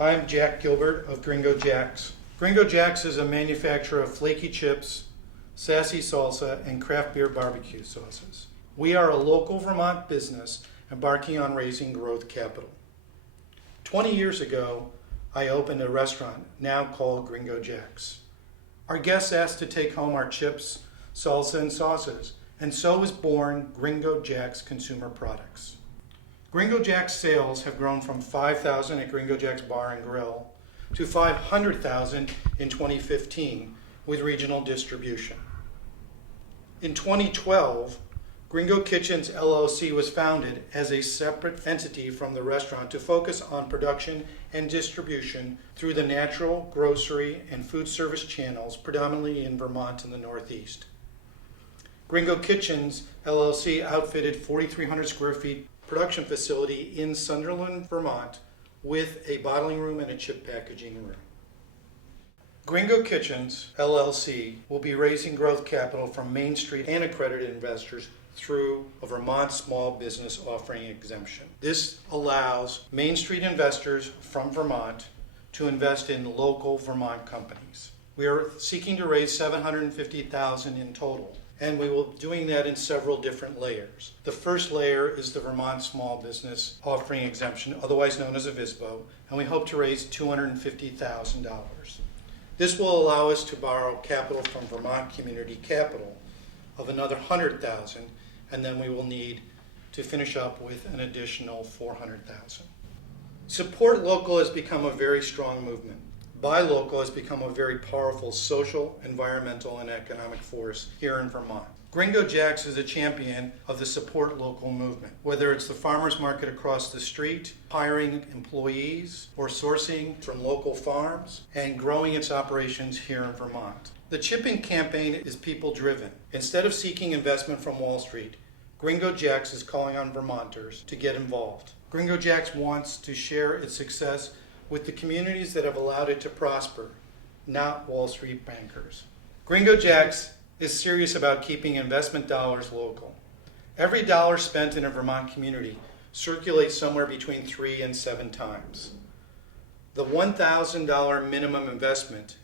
I'm Jack Gilbert of Gringo Jacks. Gringo Jacks is a manufacturer of flaky chips, sassy salsa, and craft beer barbecue sauces. We are a local Vermont business embarking on raising growth capital. 20 years ago, I opened a restaurant now called Gringo Jacks. Our guests asked to take home our chips, salsa, and sauces, and so was born Gringo Jacks Consumer Products. Gringo Jacks sales have grown from 5,000 at Gringo Jacks Bar and Grill to 500,000 in 2015 with regional distribution. In 2012, Gringo Kitchens LLC was founded as a separate entity from the restaurant to focus on production and distribution through the natural, grocery, and food service channels, predominantly in Vermont and the Northeast. Gringo Kitchens LLC outfitted 4,300 square feet production facility in Sunderland, Vermont, with a bottling room and a chip packaging room. Gringo Kitchens LLC will be raising growth capital from Main Street and accredited investors through a Vermont Small Business Offering Exemption. This allows Main Street investors from Vermont to invest in local Vermont companies. We are seeking to raise $750,000 in total, and we will be doing that in several different layers. The first layer is the Vermont Small Business Offering Exemption, otherwise known as a VSBO, and we hope to raise $250,000. This will allow us to borrow capital from Vermont Community Capital of another $100,000, and then we will need to finish up with an additional $400,000. Support local has become a very strong movement. Buy local has become a very powerful social, environmental, and economic force here in Vermont. Gringo Jacks is a champion of the support local movement, whether it's the farmers market across the street, hiring employees, or sourcing from local farms, and growing its operations here in Vermont. The chipping campaign is people-driven. Instead of seeking investment from Wall Street, Gringo Jacks is calling on Vermonters to get involved. Gringo Jacks wants to share its success with the communities that have allowed it to prosper, not Wall Street bankers. Gringo Jacks is serious about keeping investment dollars local. Every dollar spent in a Vermont community circulates somewhere between 3 and 7 times. The $1,000 minimum investment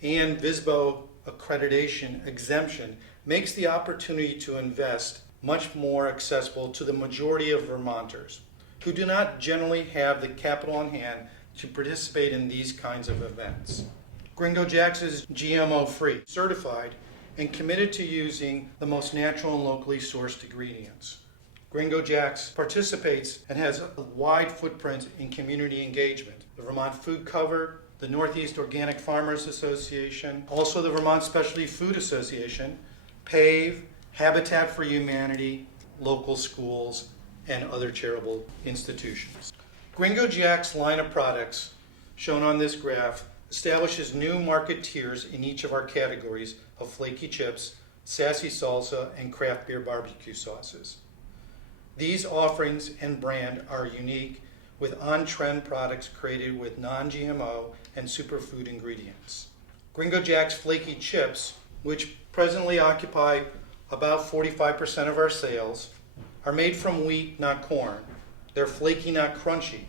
and VSBO accreditation exemption makes the opportunity to invest much more accessible to the majority of Vermonters who do not generally have the capital on hand to participate in these kinds of events. Gringo Jacks is GMO-free, certified, and committed to using the most natural and locally sourced ingredients. Gringo Jacks participates and has a wide footprint in community engagement. The Vermont Food Cover, the Northeast Organic Farmers Association, also the Vermont Specialty Food Association, PAVE, Habitat for Humanity, local schools, and other charitable institutions. Gringo Jacks' line of products, shown on this graph, establishes new market tiers in each of our categories of flaky chips, sassy salsa, and craft beer barbecue sauces. These offerings and brand are unique with on-trend products created with non-GMO and superfood ingredients. Gringo Jacks flaky chips, which presently occupy about 45% of our sales, are made from wheat, not corn. They're flaky, not crunchy,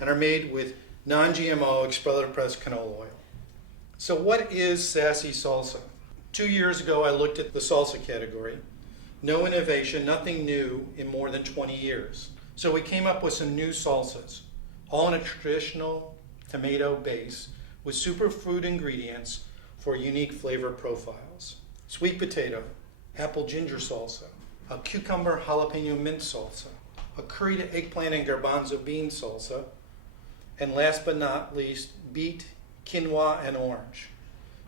and are made with non-GMO expeller-pressed canola oil. So what is sassy salsa? 2 years ago, I looked at the salsa category. No innovation, nothing new in more than 20 years. So we came up with some new salsas, all in a traditional tomato base with superfood ingredients for unique flavor profiles. Sweet potato, apple ginger salsa, a cucumber jalapeno mint salsa, a curried eggplant and garbanzo bean salsa, and last but not least, beet, quinoa, and orange,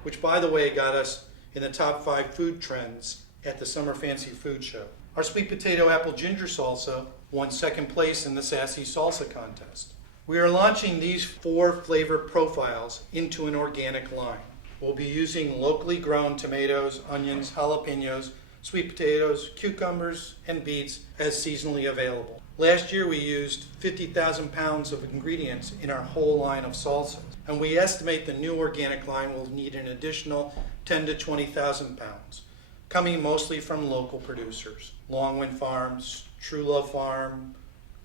which by the way got us in the top 5 food trends at the Summer Fancy Food Show. Our sweet potato apple ginger salsa won 2nd place in the Sassy Salsa contest. We are launching these 4 flavor profiles into an organic line. We'll be using locally grown tomatoes, onions, jalapenos, sweet potatoes, cucumbers, and beets as seasonally available. Last year we used 50,000 pounds of ingredients in our whole line of salsas, and we estimate the new organic line will need an additional 10 to 20,000 pounds, coming mostly from local producers. Longwind Farms, True Love Farm,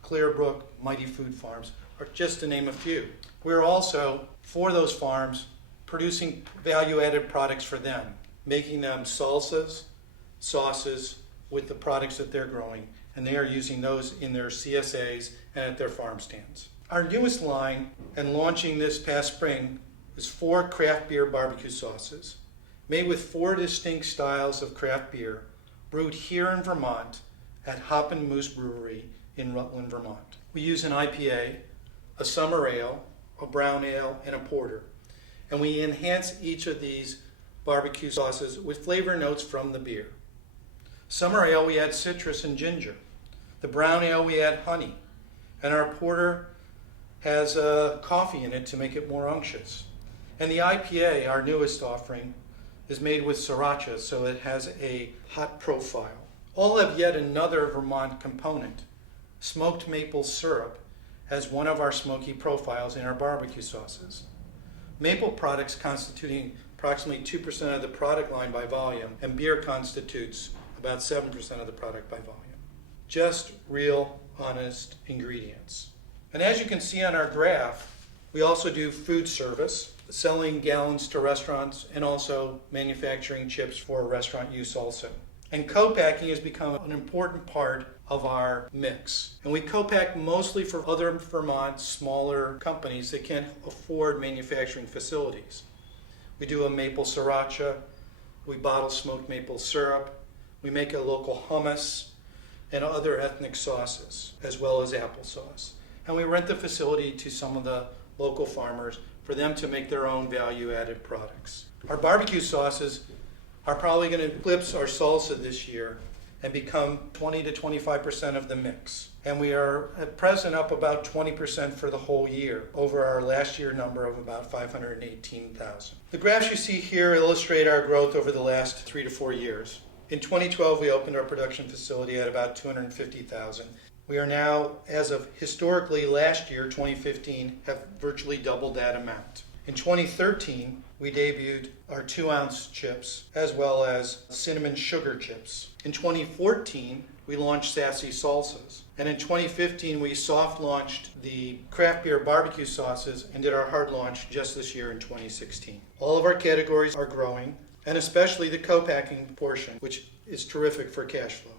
Clearbrook, Mighty Food Farms, are just to name a few. We're also, for those farms, producing value-added products for them, making them salsas, sauces with the products that they're growing, and they are using those in their CSAs and at their farm stands. Our newest line, and launching this past spring, is 4 craft beer barbecue sauces, made with 4 distinct styles of craft beer, brewed here in Vermont at Hop and Moose Brewery in Rutland, Vermont. We use an IPA, a summer ale, a brown ale, and a porter. And we enhance each of these barbecue sauces with flavor notes from the beer. Summer ale, we add citrus and ginger. The brown ale, we add honey. And our porter has coffee in it to make it more unctuous. And the IPA, our newest offering, is made with sriracha, so it has a hot profile. All have yet another Vermont component, smoked maple syrup, as one of our smoky profiles in our barbecue sauces. Maple products constituting approximately 2% of the product line by volume, and beer constitutes about 7% of the product by volume. Just real, honest ingredients. And as you can see on our graph, we also do food service, selling gallons to restaurants, and also manufacturing chips for restaurant use also. And co-packing has become an important part of our mix. And we co-pack mostly for other Vermont smaller companies that can't afford manufacturing facilities. We do a maple sriracha, we bottle smoked maple syrup, we make a local hummus and other ethnic sauces, as well as applesauce. And we rent the facility to some of the local farmers for them to make their own value-added products. Our barbecue sauces are probably going to eclipse our salsa this year and become 20 to 25% of the mix. And we are at present up about 20% for the whole year, over our last year number of about 518,000. The graphs you see here illustrate our growth over the last 3 to 4 years. In 2012, we opened our production facility at about 250,000. We are now, as of historically last year, 2015, have virtually doubled that amount. In 2013, we debuted our 2-ounce chips as well as cinnamon sugar chips. In 2014, we launched sassy salsas. And in 2015, we soft launched the craft beer barbecue sauces and did our hard launch just this year in 2016. All of our categories are growing, and especially the co-packing portion, which is terrific for cash flow.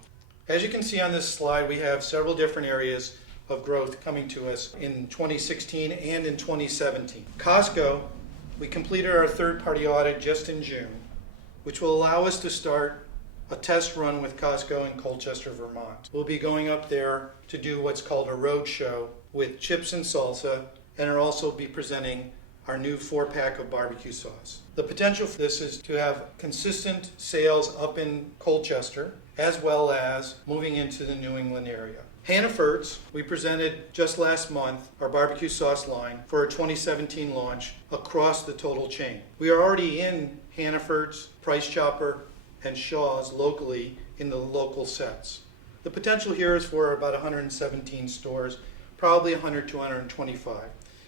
As you can see on this slide, we have several different areas of growth coming to us in 2016 and in 2017. Costco, we completed our third-party audit just in June, which will allow us to start a test run with Costco in Colchester, Vermont. We'll be going up there to do what's called a road show with chips and salsa, and are also be presenting our new 4-pack of barbecue sauce. The potential for this is to have consistent sales up in Colchester, as well as moving into the New England area. Hannaford's, we presented just last month our barbecue sauce line for our 2017 launch across the total chain. We are already in Hannaford's, Price Chopper, and Shaw's locally in the local sets. The potential here is for about 117 stores, probably 100 to 125.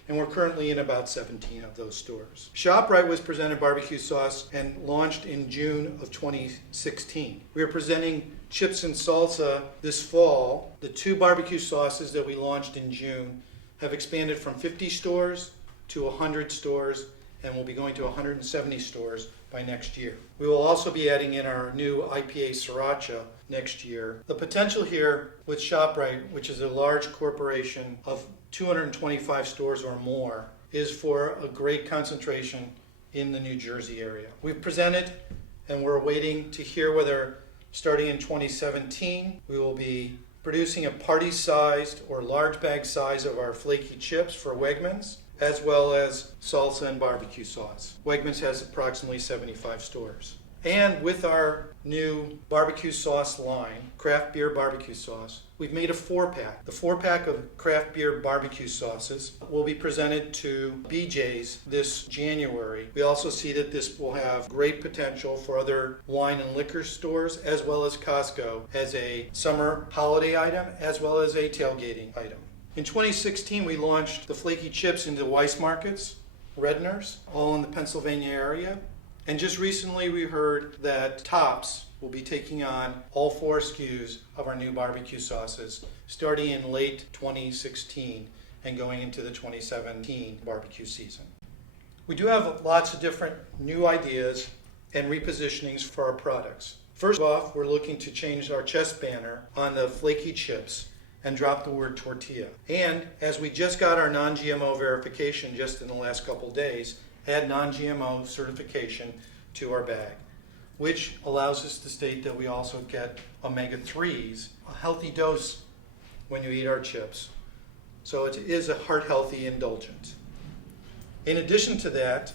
And we're currently in about 17 of those stores. ShopRite was presented barbecue sauce and launched in June of 2016. We are presenting chips and salsa this fall. The 2 barbecue sauces that we launched in June have expanded from 50 stores to 100 stores and will be going to 170 stores by next year. We will also be adding in our new IPA Sriracha next year. The potential here with ShopRite, which is a large corporation of 225 stores or more, is for a great concentration in the New Jersey area. We've presented and we're waiting to hear whether starting in 2017 we will be producing a party-sized or large bag size of our flaky chips for Wegmans, as well as salsa and barbecue sauce. Wegmans has approximately 75 stores. And with our new barbecue sauce line, craft beer barbecue sauce, we've made a 4-pack. The 4-pack of craft beer barbecue sauces will be presented to BJ's this January. We also see that this will have great potential for other wine and liquor stores, as well as Costco, as a summer holiday item, as well as a tailgating item. In 2016, we launched the flaky chips into Weis Markets, Redner's, all in the Pennsylvania area. And just recently we heard that Tops will be taking on all 4 SKUs of our new barbecue sauces starting in late 2016. and going into the 2017 barbecue season. We do have lots of different new ideas and repositionings for our products. First off, we're looking to change our chest banner on the flaky chips and drop the word tortilla. And as we just got our non-GMO verification just in the last couple days, add non-GMO certification to our bag, which allows us to state that we also get omega-3s, a healthy dose when you eat our chips. So it is a heart-healthy indulgence. In addition to that,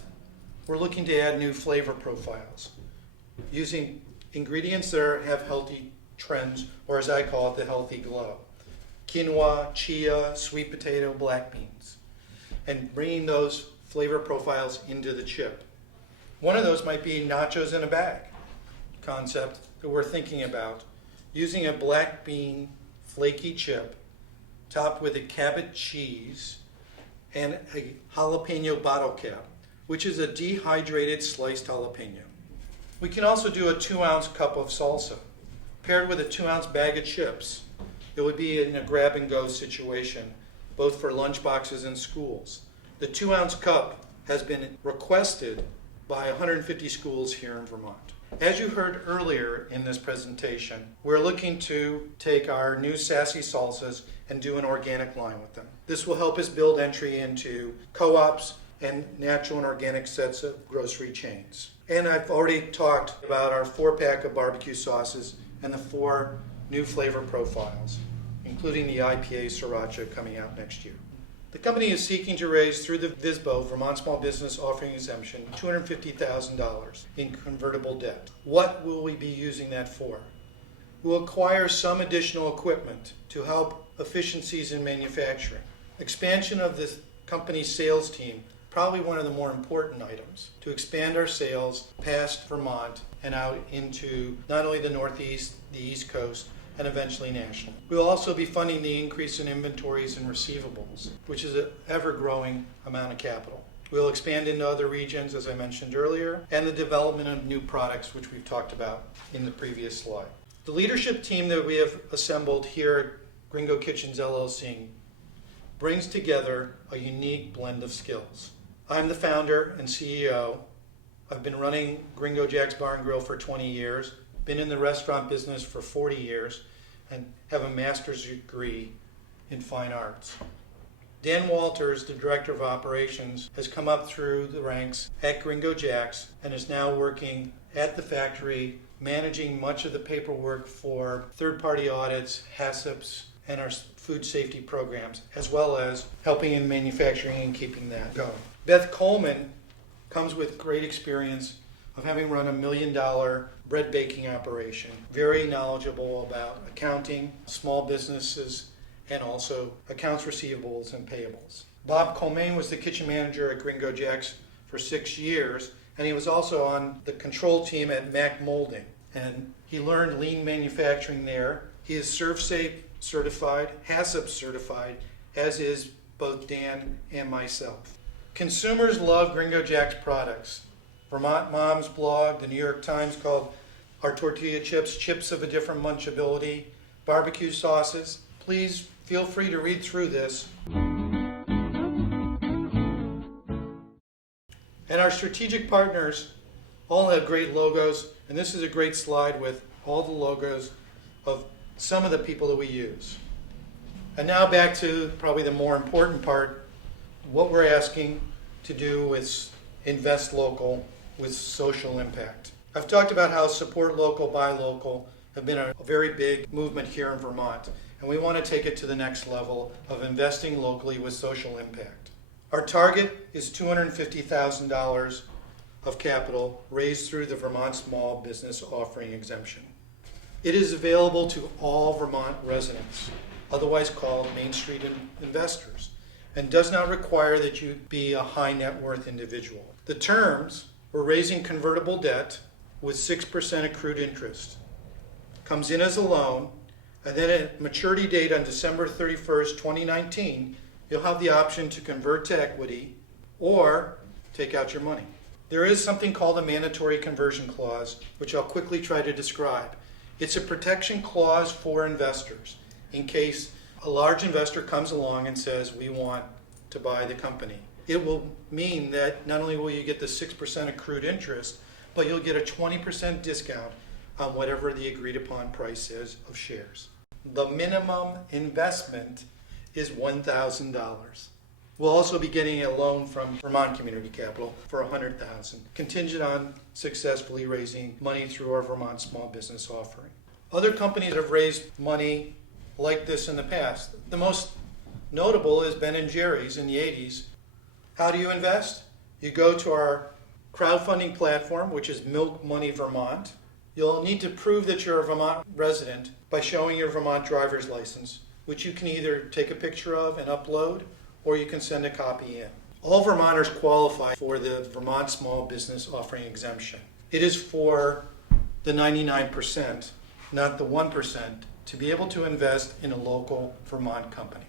we're looking to add new flavor profiles using ingredients that have healthy trends, or as I call it, the healthy glow. Quinoa, chia, sweet potato, black beans, and bringing those flavor profiles into the chip. One of those might be nachos in a bag concept that we're thinking about, using a black bean flaky chip topped with a cabbage cheese and a jalapeno bottle cap, which is a dehydrated sliced jalapeno. We can also do a 2-ounce cup of salsa paired with a 2-ounce bag of chips. It would be in a grab-and-go situation, both for lunch boxes and schools. The 2-ounce cup has been requested by 150 schools here in Vermont. As you heard earlier in this presentation, we're looking to take our new sassy salsas and do an organic line with them. This will help us build entry into co-ops and natural and organic sets of grocery chains. And I've already talked about our 4-pack of barbecue sauces and the 4 new flavor profiles, including the IPA Sriracha coming out next year. The company is seeking to raise through the VSBO, Vermont Small Business Offering Exemption, $250,000 in convertible debt. What will we be using that for? We'll acquire some additional equipment to help efficiencies in manufacturing. Expansion of this company's sales team, probably one of the more important items, to expand our sales past Vermont and out into not only the Northeast, the East Coast, and eventually national. We'll also be funding the increase in inventories and receivables, which is an ever-growing amount of capital. We'll expand into other regions, as I mentioned earlier, and the development of new products, which we've talked about in the previous slide. The leadership team that we have assembled here at Gringo Kitchens LLC brings together a unique blend of skills. I'm the founder and CEO. I've been running Gringo Jack's Bar and Grill for 20 years, been in the restaurant business for 40 years, and have a master's degree in fine arts. Dan Walters, the Director of Operations, has come up through the ranks at Gringo Jack's and is now working at the factory, managing much of the paperwork for third-party audits, HACCPs, and our food safety programs, as well as helping in manufacturing and keeping that going. Beth Coleman comes with great experience of having run $1 million bread baking operation, very knowledgeable about accounting, small businesses, and also accounts receivables and payables. Bob Colmain was the kitchen manager at Gringo Jack's for 6 years, and he was also on the control team at Mac Molding, and he learned lean manufacturing there. He is ServSafe certified, HACCP certified, as is both Dan and myself. Consumers love Gringo Jack's products. Vermont Mom's blog, the New York Times called our tortilla chips chips of a different munchability, barbecue sauces. Please feel free to read through this. And our strategic partners all have great logos, and this is a great slide with all the logos of some of the people that we use. And now back to probably the more important part, what we're asking to do with invest local with social impact. I've talked about how support local, buy local have been a very big movement here in Vermont, and we want to take it to the next level of investing locally with social impact. Our target is $250,000 of capital raised through the Vermont Small Business Offering Exemption. It is available to all Vermont residents, otherwise called Main Street investors, and does not require that you be a high net worth individual. The terms: we're raising convertible debt with 6% accrued interest. Comes in as a loan, and then at maturity date on December 31st, 2019, you'll have the option to convert to equity or take out your money. There is something called a mandatory conversion clause, which I'll quickly try to describe. It's a protection clause for investors in case A large investor comes along and says, we want to buy the company. It will mean that not only will you get the 6% accrued interest, but you'll get a 20% discount on whatever the agreed upon price is of shares. The minimum investment is $1,000. We'll also be getting a loan from Vermont Community Capital for $100,000, contingent on successfully raising money through our Vermont Small Business Offering. Other companies have raised money like this in the past. The most notable is Ben & Jerry's in the 80s. How do you invest? You go to our crowdfunding platform, which is Milk Money Vermont. You'll need to prove that you're a Vermont resident by showing your Vermont driver's license, which you can either take a picture of and upload, or you can send a copy in. All Vermonters qualify for the Vermont Small Business Offering exemption. It is for the 99%, not the 1%, to be able to invest in a local Vermont company.